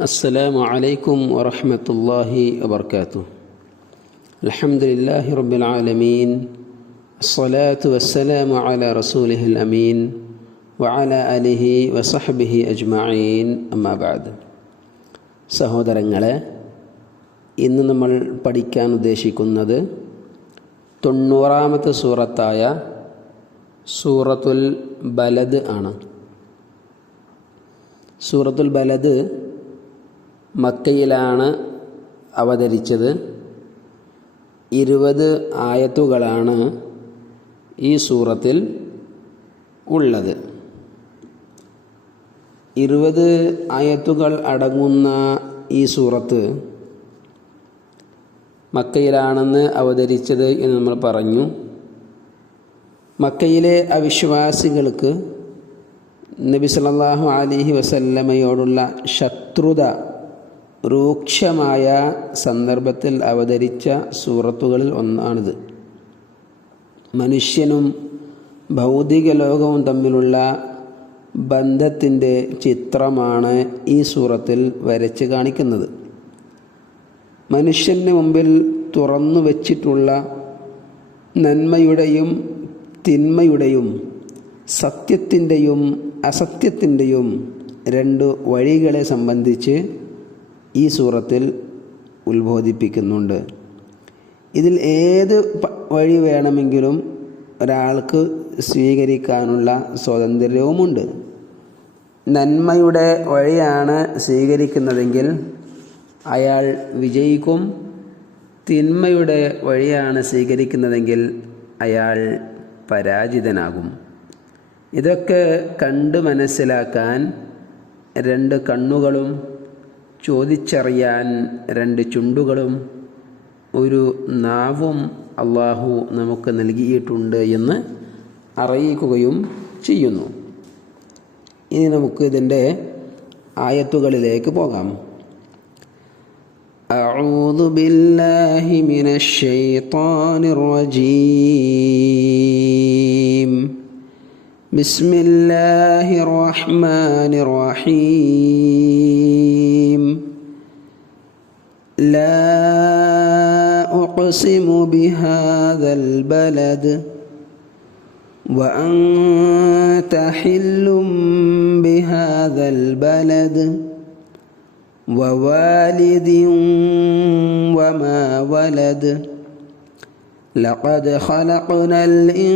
السلام عليكم ورحمة الله وبركاته الحمد لله رب العالمين الصلاة والسلام على رسوله الأمين وعلى آله وصحبه أجمعين أما بعد സഹോദരങ്ങളെ ഇന്ന് നമ്മൾ പഠിക്കാൻ ഉദ്ദേശിക്കുന്നത് തൊണ്ണൂറാമത്തെ സൂറത്തായ സൂറത്തുൽ ബലദ് ആണ് സൂറത്തുൽ ബലദ് മക്കയിലാണ് അവതരിച്ചത്. ഇരുപത് ആയത്തുകളാണ് ഈ സൂറത്തിൽ ഉള്ളത്. ഇരുപത് ആയത്തുകൾ അടങ്ങുന്ന ഈ സൂറത്ത് മക്കയിലാണെന്ന് അവതരിച്ചത് എന്ന് നമ്മൾ പറഞ്ഞു. മക്കയിലെ അവിശ്വാസികൾക്ക് നബി സല്ലല്ലാഹു അലൈഹി വസല്ലമയോടുള്ള ശത്രുത രൂക്ഷമായ സന്ദർഭത്തിൽ അവതരിച്ച സൂറത്തുകളിൽ ഒന്നാണിത്. മനുഷ്യനും ഭൗതിക ലോകവും തമ്മിലുള്ള ബന്ധത്തിന്റെ ചിത്രമാണ് ഈ സൂറത്തിൽ വരച്ച് കാണിക്കുന്നത്. മനുഷ്യന് മുമ്പിൽ തുറന്നു വച്ചിട്ടുള്ള നന്മയുടെയും തിന്മയുടെയും സത്യത്തിന്റെയും അസത്യത്തിന്റെയും രണ്ട് വഴികളെ സംബന്ധിച്ച് ഈ സൂറത്തിൽ ഉത്ബോധിപ്പിക്കുന്നുണ്ട്. ഇതിൽ ഏത് വഴി വേണമെങ്കിലും ഒരാൾക്ക് സ്വീകരിക്കാനുള്ള സ്വാതന്ത്ര്യവുമുണ്ട്. നന്മയുടെ വഴിയാണ് സ്വീകരിക്കുന്നതെങ്കിൽ അയാൾ വിജയിക്കും. തിന്മയുടെ വഴിയാണ് സ്വീകരിക്കുന്നതെങ്കിൽ അയാൾ പരാജിതനാകും. ഇതൊക്കെ കണ്ട് മനസ്സിലാക്കാൻ രണ്ട് കണ്ണുകളും ചോദിച്ചറിയാൻ രണ്ട് ചുണ്ടുകളും ഒരു നാവും അള്ളാഹു നമുക്ക് നൽകിയിട്ടുണ്ട് എന്ന് അറിയിക്കുകയും ചെയ്യുന്നു ഇനി നമുക്ക് ഇതിൻ്റെ ആയത്തുകളിലേക്ക് പോകാം أعوذ بالله من الشيطان الرجيم بسم الله الرحمن الرحيم لا أقسم بهذا البلد وأنت حل بهذا البلد ووالد وما ولد لقد خلقنا الإنسان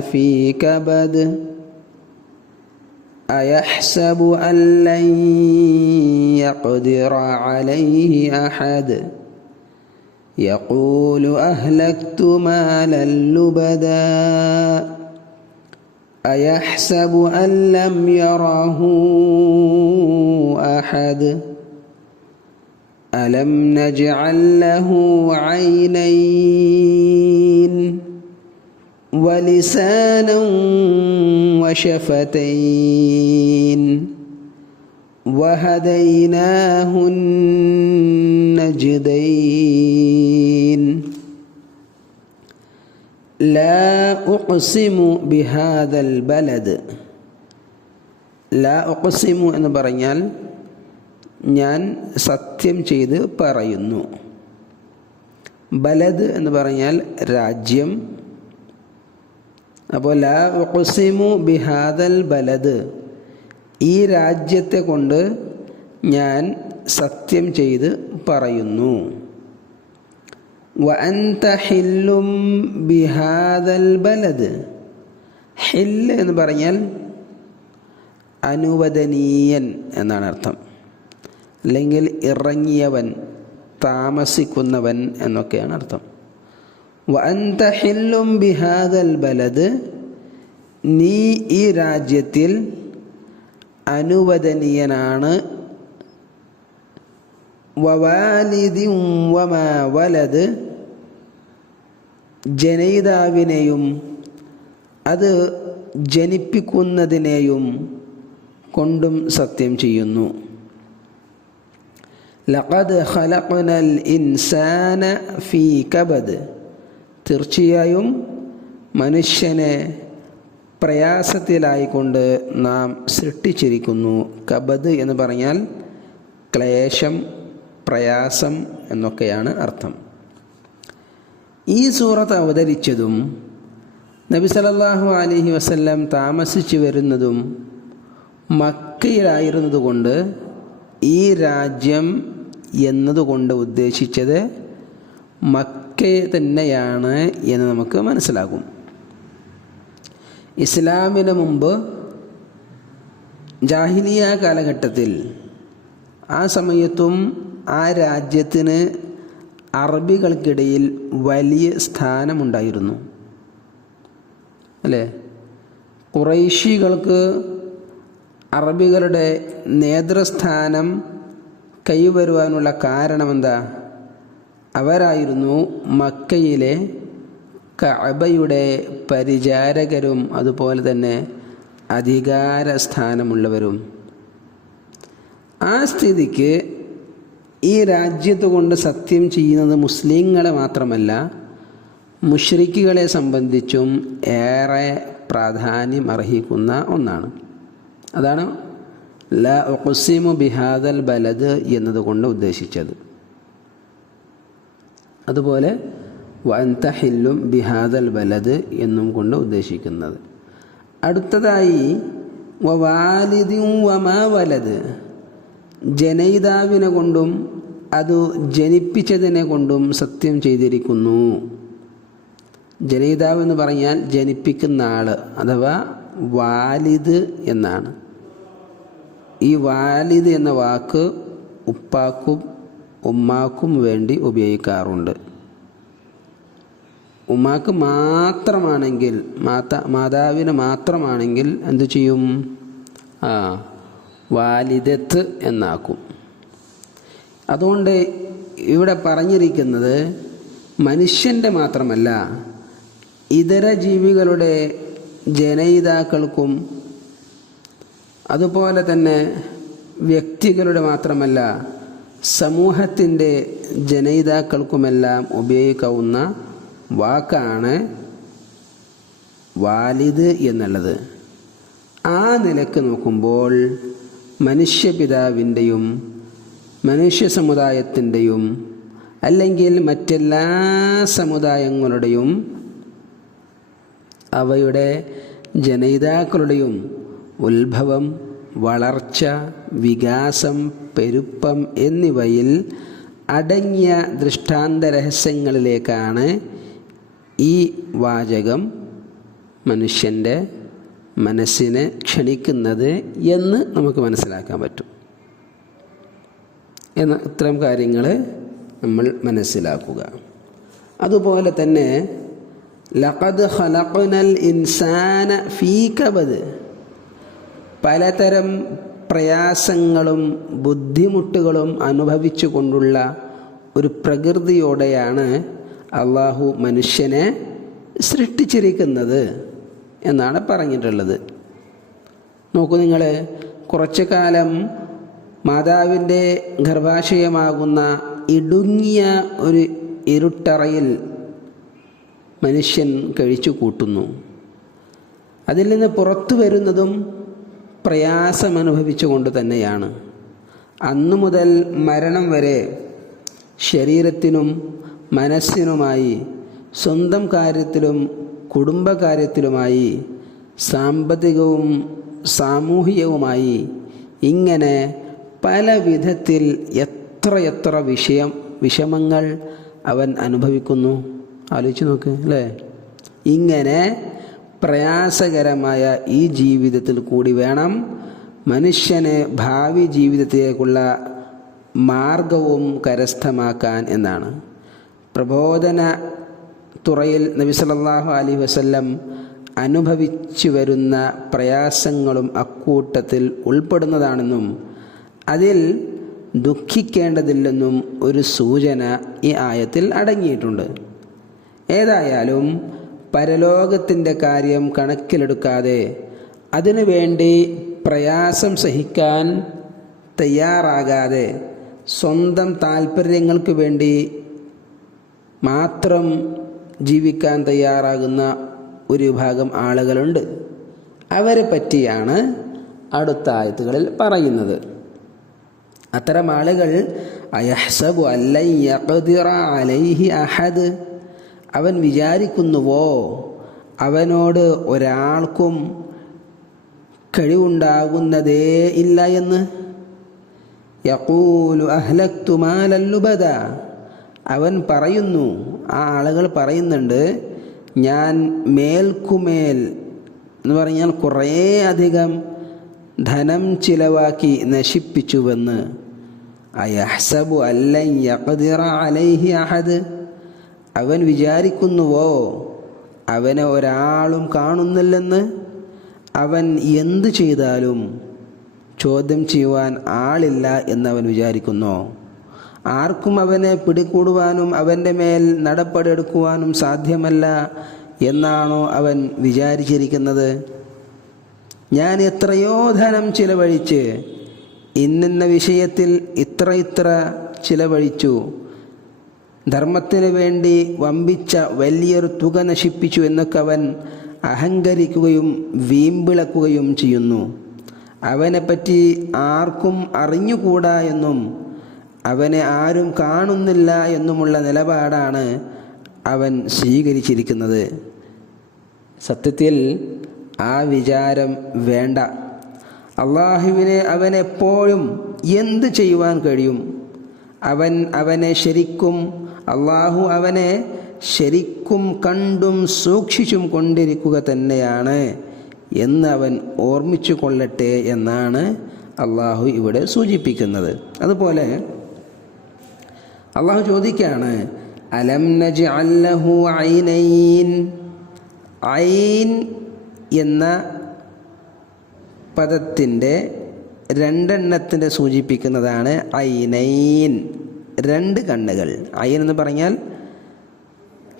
في كبد. أيحسب أن لن يقدر عليه أحد؟ يقول أهلكت مالا لبدا. أيحسب أن لم يره أحد؟ ألم نجعل له عينين ولسانا وشفتين وهديناه النجدين. لا أقسم بهذا البلد. لا أقسم أن برنيال. ഞാൻ സത്യം ചെയ്ത് പറയുന്നു. ബലദ് എന്ന് പറഞ്ഞാൽ രാജ്യം. അപ്പോൾ ലാ ഉഖ്സിമു ബിഹാദൽ ബലദ്. ഈ രാജ്യത്തെ കൊണ്ട് ഞാൻ സത്യം ചെയ്ത് പറയുന്നു. വഅൻത ഹില്ലും ബിഹാദൽ ബലദ്. ഹില്ല് എന്ന് പറഞ്ഞാൽ അനുവദനീയൻ എന്നാണ് അർത്ഥം. അല്ലെങ്കിൽ ഇറങ്ങിയവൻ താമസിക്കുന്നവൻ എന്നൊക്കെയാണ് അർത്ഥം. വന്ത ഹില്ലും ബിഹാദൽ ബലത് നീ ഈ രാജ്യത്തിൽ അനുവദനീയനാണ്. വവാലിതി വലത് ജനിതാവിനെയും അത് ജനിപ്പിക്കുന്നതിനെയും കൊണ്ടും സത്യം ചെയ്യുന്നു. ലഖദ് ഖലഖ്നൽ ഇൻസാന ഫീ കബദ്. തീർച്ചയായും മനുഷ്യനെ പ്രയാസത്തിലായിക്കൊണ്ട് നാം സൃഷ്ടിച്ചിരിക്കുന്നു. കബദ് എന്ന് പറഞ്ഞാൽ ക്ലേശം പ്രയാസം എന്നൊക്കെയാണ് അർത്ഥം. ഈ സൂറത്ത് അവതരിച്ചതും നബി സല്ലല്ലാഹു അലൈഹി വസല്ലം താമസിച്ചു വരുന്നതും മക്കയിലായിരുന്നതുകൊണ്ട് ഈ രാജ്യം എന്നതുകൊണ്ട് ഉദ്ദേശിച്ചത് മക്ക തന്നെയാണ് എന്ന് നമുക്ക് മനസ്സിലാകും. ഇസ്ലാമിന് മുമ്പ് ജാഹിലിയ കാലഘട്ടത്തിൽ ആ സമയത്തും ആ രാജ്യത്തിന് അറബികൾക്കിടയിൽ വലിയ സ്ഥാനമുണ്ടായിരുന്നു. അല്ലേ? കുറൈശികൾക്ക് അറബികളുടെ നേതൃസ്ഥാനം കൈവരുവാനുള്ള കാരണമെന്താ? അവരായിരുന്നു മക്കയിലെ കഅബയുടെ പരിചാരകരും അതുപോലെ തന്നെ അധികാര സ്ഥാനമുള്ളവരും ആ സ്ഥിതിക്ക് ഈ രാജ്യത്ത് കൊണ്ട് സത്യം ചെയ്യുന്നത് മുസ്ലിങ്ങളെ മാത്രമല്ല മുഷ്രിക്കുകളെ സംബന്ധിച്ചും ഏറെ പ്രാധാന്യം അർഹിക്കുന്ന ഒന്നാണ്. അതാണ് ല ഒക്കുസിമു ബിഹാദൽ ബലദ് എന്നതുകൊണ്ട് ഉദ്ദേശിച്ചത്. അതുപോലെ വൻതഹില്ലും ബിഹാദൽ ബലദ് എന്നും കൊണ്ട് ഉദ്ദേശിക്കുന്നത്. അടുത്തതായി വാലിദിൻ വമാ വലത് ജനയിതാവിനെ കൊണ്ടും അത് ജനിപ്പിച്ചതിനെ കൊണ്ടും സത്യം ചെയ്തിരിക്കുന്നു. ജനയിതാവ് എന്ന് പറഞ്ഞാൽ ജനിപ്പിക്കുന്ന ആൾ അഥവാ വാലിദ് എന്നാണ്. ഈ വാലിദ് എന്ന വാക്ക് ഉപ്പാക്കും ഉമ്മാക്കും വേണ്ടി ഉപയോഗിക്കാറുണ്ട്. ഉമ്മാക്ക് മാത്രമാണെങ്കിൽ മാതാ മാതാവിന് മാത്രമാണെങ്കിൽ എന്തു ചെയ്യും? ആ വാലിദത്ത് എന്നാക്കും. അതുകൊണ്ട് ഇവിടെ പറഞ്ഞിരിക്കുന്നത് മനുഷ്യന്റെ മാത്രമല്ല ഇതര ജീവികളുടെ ജനയിതാക്കൾക്കും അതുപോലെ തന്നെ വ്യക്തികളുടെ മാത്രമല്ല സമൂഹത്തിന്റെ ജനയിതാക്കൾക്കുമെല്ലാം ഉപയോഗിക്കാവുന്ന വാക്കാണ് വാലിദ് എന്നുള്ളത്. ആ നിലയ്ക്ക് നോക്കുമ്പോൾ മനുഷ്യപിതാവിന്റെയും മനുഷ്യ സമുദായത്തിന്റെയും അല്ലെങ്കിൽ മറ്റെല്ലാ സമുദായങ്ങളുടെയും അവയുടെ ജനയിതാക്കളുടെയും ഉത്ഭവം വളർച്ച വികാസം പെരുപ്പം എന്നിവയിൽ അടങ്ങിയ ദൃഷ്ടാന്ത രഹസ്യങ്ങളിലേക്കാണ് ഈ വാചകം മനുഷ്യന്റെ മനസ്സിനെ ക്ഷണിക്കുന്നത് എന്ന് നമുക്ക് മനസ്സിലാക്കാൻ പറ്റും. എന്ന ഇത്തരം കാര്യങ്ങൾ നമ്മൾ മനസ്സിലാക്കുക. അതുപോലെ തന്നെ ലഖദ് ഖലഖ്നൽ ഇൻസാന ഫീ കബദ് പലതരം പ്രയാസങ്ങളും ബുദ്ധിമുട്ടുകളും അനുഭവിച്ചു കൊണ്ടുള്ള ഒരു പ്രകൃതിയോടെയാണ് അള്ളാഹു മനുഷ്യനെ സൃഷ്ടിച്ചിരിക്കുന്നത് എന്നാണ് പറഞ്ഞിട്ടുള്ളത്. നോക്കൂ നിങ്ങൾ കുറച്ചു കാലം മാതാവിന്റെ ഗർഭാശയമാകുന്ന ഇടുങ്ങിയ ഒരു ഇരുട്ടറയിൽ മനുഷ്യൻ കഴിച്ചു കൂട്ടുന്നു. അതിൽ നിന്ന് പുറത്തു വരുന്നതും പ്രയാസമനുഭവിച്ചുകൊണ്ട് തന്നെയാണ്. അന്നു മുതൽ മരണം വരെ ശരീരത്തിനും മനസ്സിനുമായി സ്വന്തം കാര്യത്തിലും കുടുംബകാര്യത്തിലുമായി സാമ്പത്തികവും സാമൂഹികവുമായി ഇങ്ങനെ പല വിധത്തിൽ എത്രയെത്ര വിഷയം വിഷമങ്ങൾ അവൻ അനുഭവിക്കുന്നു. ആലോചിച്ച് നോക്ക് അല്ലേ? ഇങ്ങനെ പ്രയാസകരമായ ഈ ജീവിതത്തിൽ കൂടി വേണം മനുഷ്യനെ ഭാവി ജീവിതത്തിലേക്കുള്ള മാർഗവും കരസ്ഥമാക്കാൻ എന്നാണ്. പ്രബോധന തുറയിൽ നബി സല്ലല്ലാഹു അലൈഹി വസല്ലം അനുഭവിച്ചു വരുന്ന പ്രയാസങ്ങളും അക്കൂട്ടത്തിൽ ഉൾപ്പെടുന്നതാണെന്നും അതിൽ ദുഃഖിക്കേണ്ടതില്ലെന്നും ഒരു സൂചന ഈ ആയത്തിൽ അടങ്ങിയിട്ടുണ്ട്. ഏതായാലും പരലോകത്തിന്റെ കാര്യം കണക്കിലെടുക്കാതെ അതിനുവേണ്ടി പ്രയാസം സഹിക്കാൻ തയ്യാറാകാതെ സ്വന്തം താല്പര്യങ്ങൾക്ക് വേണ്ടി മാത്രം ജീവിക്കാൻ തയ്യാറാകുന്ന ഒരു വിഭാഗം ആളുകളുണ്ട്. അവരെ പറ്റിയാണ് അടുത്ത ആയത്തുകളിൽ പറയുന്നത്. അത്തരം ആളുകൾ അയഹ്സബു അലൈഹി അഹദ്? അവൻ വിചാരിക്കുന്നുവോ? അവനോട് ഒരാൾക്കും കഴിവുണ്ടാകുന്നതേ ഇല്ല എന്ന്? യഖൂലു അഹ്ലക്തു മാലല്ലുബദ അവൻ പറയുന്നു ആ ആളുകൾ പറയുന്നുണ്ട് ഞാൻ മേൽക്കുമേൽ എന്ന് പറഞ്ഞാൽ കുറേ അധികം ധനം ചിലവാക്കി നശിപ്പിച്ചുവെന്ന്. അയഹ്സബു അല്ലൻ യഖദിറ അലൈഹി അഹദ്. അവൻ വിചാരിക്കുന്നുവോ? അവനെ ഒരാളും കാണുന്നില്ലെന്ന്? അവൻ എന്തു ചെയ്താലും ചോദ്യം ചെയ്യുവാൻ ആളില്ല എന്നവൻ വിചാരിക്കുന്നു. ആർക്കും അവനെ പിടികൂടുവാനും അവന്റെ മേൽ നടപടിയെടുക്കുവാനും സാധ്യമല്ല എന്നാണോ അവൻ വിചാരിച്ചിരിക്കുന്നത്. ഞാൻ എത്രയോ ധനം ചിലവഴിച്ച് ഇന്നിന്ന വിഷയത്തിൽ ഇത്ര ഇത്ര ചിലവഴിച്ചു. ധർമ്മത്തിന് വേണ്ടി വമ്പിച്ച വലിയൊരു തുക നശിപ്പിച്ചു എന്നൊക്കെ അവൻ അഹങ്കരിക്കുകയും വീമ്പിളക്കുകയും ചെയ്യുന്നു. അവനെപ്പറ്റി ആർക്കും അറിഞ്ഞുകൂടാ എന്നും അവനെ ആരും കാണുന്നില്ല എന്നുമുള്ള നിലപാടാണ് അവൻ സ്വീകരിച്ചിരിക്കുന്നത്. സത്യത്തിൽ ആ വിചാരം വേണ്ട. അള്ളാഹുവിനെ അവനെപ്പോഴും എന്ത് ചെയ്യുവാൻ കഴിയും? അവൻ അവനെ ശരിക്കും അള്ളാഹു അവനെ ശരിക്കും കണ്ടും സൂക്ഷിച്ചും കൊണ്ടിരിക്കുക തന്നെയാണ് എന്ന് അവൻ ഓർമ്മിച്ചു കൊള്ളട്ടെ എന്നാണ് അള്ളാഹു ഇവിടെ സൂചിപ്പിക്കുന്നത്. അതുപോലെ അള്ളാഹു ചോദിക്കുകയാണ് അലം നജ് അല്ലഹു ഐനൈൻ? ഐൻ എന്ന പദത്തിന്റെ രണ്ടെണ്ണത്തിന്റെ സൂചിപ്പിക്കുന്നതാണ് ഐനൈൻ. രണ്ട് കണ്ണുകൾ. അയൻ എന്ന് പറഞ്ഞാൽ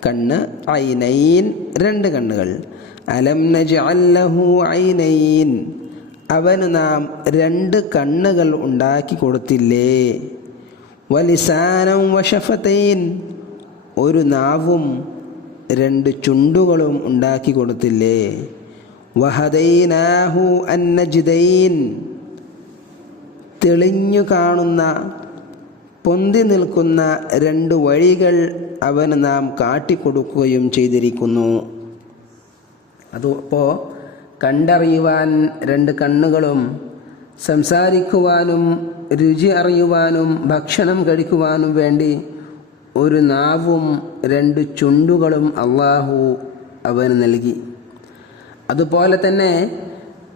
കണ്ണ് ഐനൈൻ രണ്ട് കണ്ണുകൾ. അലം നജ് അല്ലഹു ഐനൈൻ. അവന് നാം രണ്ട് കണ്ണുകൾ ഉണ്ടാക്കി കൊടുത്തില്ലേ? വലിസാനം വഷഫത്തൈൻ ഒരു നാവും രണ്ട് ചുണ്ടുകളും ഉണ്ടാക്കി കൊടുത്തില്ലേ? വഹദൈനാഹു അന്നജിദൈൻ. തെളിഞ്ഞു കാണുന്ന പൊന്തി നിൽക്കുന്ന രണ്ട് വഴികൾ അവന് നാം കാട്ടിക്കൊടുക്കുകയും ചെയ്തിരിക്കുന്നു. അതപ്പോൾ കണ്ടറിയുവാൻ രണ്ട് കണ്ണുകളും സംസാരിക്കുവാനും രുചി അറിയുവാനും ഭക്ഷണം കഴിക്കുവാനും വേണ്ടി ഒരു നാവും രണ്ട് ചുണ്ടുകളും അള്ളാഹു അവന് നൽകി. അതുപോലെ തന്നെ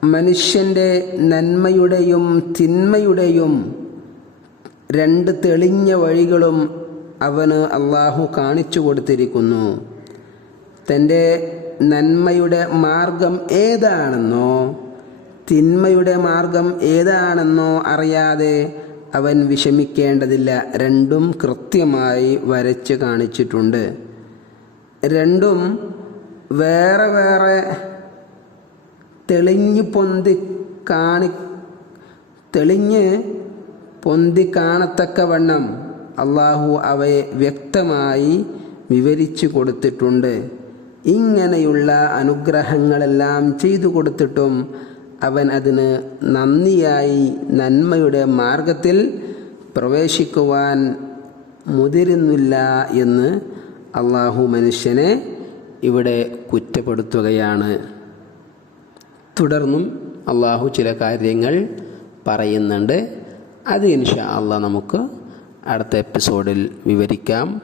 മനുഷ്യന്റെ നന്മയുടെയും തിന്മയുടെയും രണ്ട് തെളിഞ്ഞ വഴികളും അവന് അള്ളാഹു കാണിച്ചു കൊടുത്തിരിക്കുന്നു. തന്റെ നന്മയുടെ മാർഗം ഏതാണെന്നോ തിന്മയുടെ മാർഗം ഏതാണെന്നോ അറിയാതെ അവൻ വിഷമിക്കേണ്ടതില്ല. രണ്ടും കൃത്യമായി വരച്ച് കാണിച്ചിട്ടുണ്ട്. രണ്ടും വേറെ വേറെ തെളിഞ്ഞു പൊന്തി കാണി തെളിഞ്ഞ് പൊന്തി കാണത്തക്കവണ്ണം അള്ളാഹു അവയെ വ്യക്തമായി വിവരിച്ചു കൊടുത്തിട്ടുണ്ട്. ഇങ്ങനെയുള്ള അനുഗ്രഹങ്ങളെല്ലാം ചെയ്തു കൊടുത്തിട്ടും അവൻ അതിന് നന്ദിയായി നന്മയുടെ മാർഗത്തിൽ പ്രവേശിക്കുവാൻ മുതിരുന്നില്ല എന്ന് അള്ളാഹു മനുഷ്യനെ ഇവിടെ കുറ്റപ്പെടുത്തുകയാണ്. തുടർന്നും അള്ളാഹു ചില കാര്യങ്ങൾ പറയുന്നുണ്ട്. അത് ഇൻഷാ അല്ല നമുക്ക് അടുത്ത എപ്പിസോഡിൽ വിവരിക്കാം.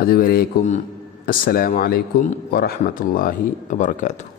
അതുവരേക്കും അസ്സലാമലൈക്കും വറഹമത്തല്ലാഹി വാത്തു